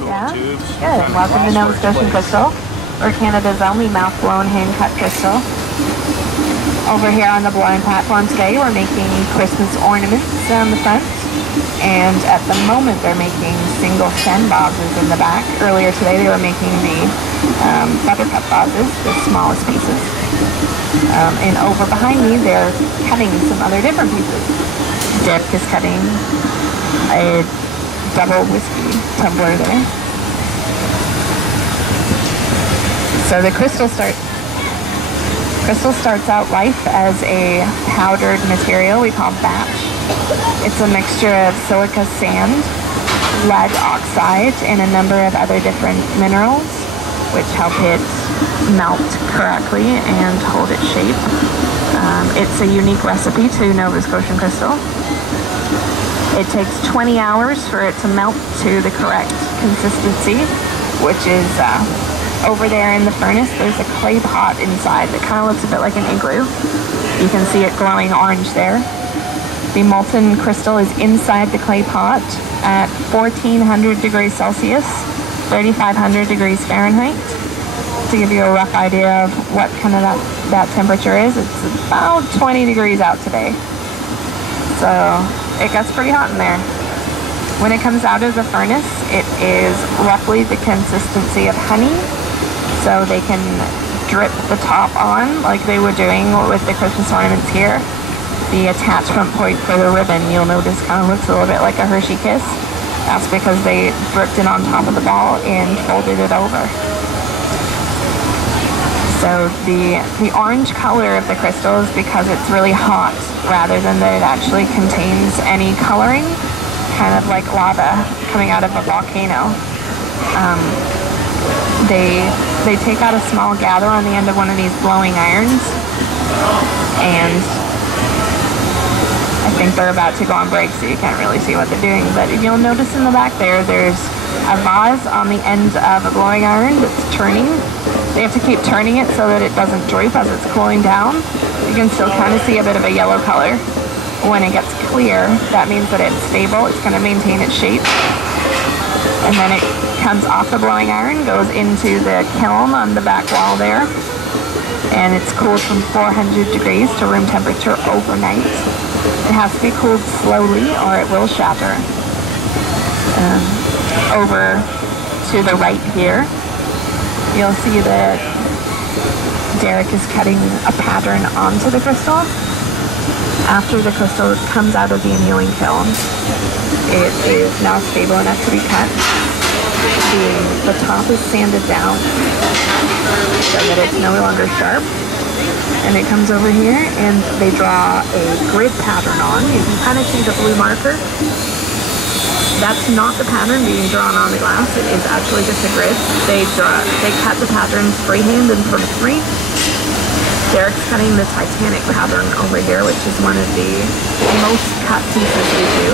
Yeah? Good. Welcome to Nova Scotian Crystal. We're Canada's only mouth-blown hand-cut crystal. Over here on the blowing platform today, we're making Christmas ornaments down the front. And at the moment, they're making single stem vases in the back. Earlier today, they were making the buttercup vases, the smallest pieces. And over behind me, they're cutting some other different pieces. Dick is cutting a double whiskey tumbler there. So the crystal starts out life as a powdered material we call batch. It's a mixture of silica sand, lead oxide, and a number of other different minerals, which help it melt correctly and hold its shape. It's a unique recipe to Nova Scotian Crystal. It takes 20 hours for it to melt to the correct consistency, which is over there in the furnace. There's a clay pot inside that kind of looks a bit like an igloo. You can see it glowing orange there. The molten crystal is inside the clay pot at 1400 degrees Celsius, 3500 degrees Fahrenheit. To give you a rough idea of what kind of that temperature is, it's about 20 degrees out today. So it gets pretty hot in there. When it comes out of the furnace, it is roughly the consistency of honey. So they can drip the top on like they were doing with the Christmas ornaments here. The attachment point for the ribbon, you'll notice, kind of looks a little bit like a Hershey Kiss. That's because they dripped it on top of the ball and folded it over. So the orange color of the crystal is because it's really hot rather than that it actually contains any coloring, kind of like lava coming out of a volcano. They take out a small gather on the end of one of these blowing irons, and I think they're about to go on break, so you can't really see what they're doing. But if you'll notice in the back there's a vase on the end of a blowing iron that's turning. They have to keep turning it so that it doesn't droop as it's cooling down. You can still kind of see a bit of a yellow color. When it gets clear, that means that it's stable. It's going to maintain its shape. And then it comes off the blowing iron, goes into the kiln on the back wall there. And it's cooled from 400 degrees to room temperature overnight. It has to be cooled slowly or it will shatter. Over to the right here, you'll see that Derek is cutting a pattern onto the crystal. After the crystal comes out of the annealing kiln, it is now stable enough to be cut. The top is sanded down so that it's no longer sharp. And it comes over here and they draw a grid pattern on. You can kind of see the blue marker. That's not the pattern being drawn on the glass. It is actually just a grid. They cut the pattern freehand in front of me. Derek's cutting the Titanic pattern over here, which is one of the most cut pieces we do.